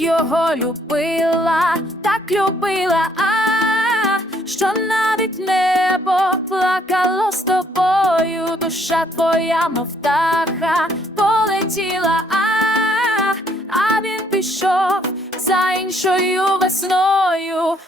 його любила, так любила, а що навіть небо плакало з тобою, душа твоя, мов птаха, полетіла, а, а він пішов за іншою весною.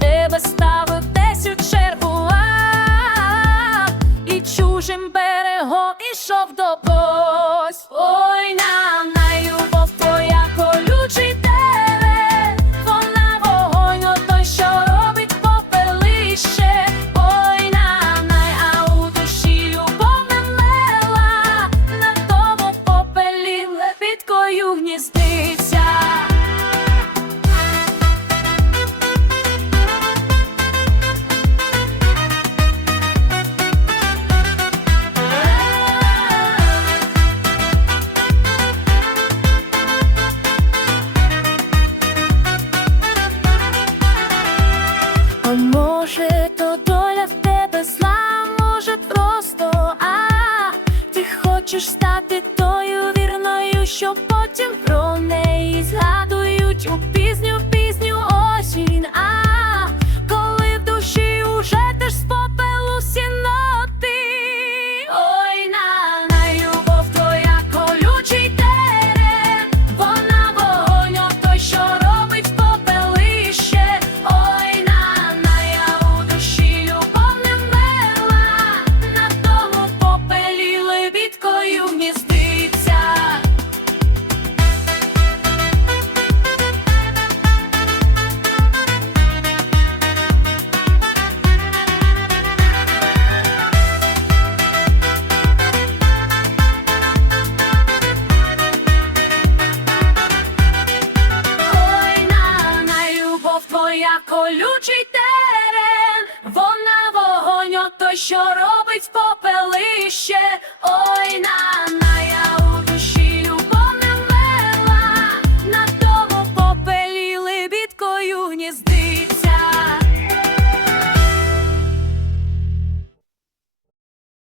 Тебе ставив десь у чергу, а і чужим берегом ішов до бось. Ой, на, на любов твоя колючий терен, вона вогонь, о той, що робить попелище. Ой, на, на, а у душі любов не мела, на тому попелі лепіткою гніздиться. Може, то доля в тебе зла, може просто, а ти хочеш стати лебідкою гніздиться. Ой, колючий то що робить попелище, ой на на.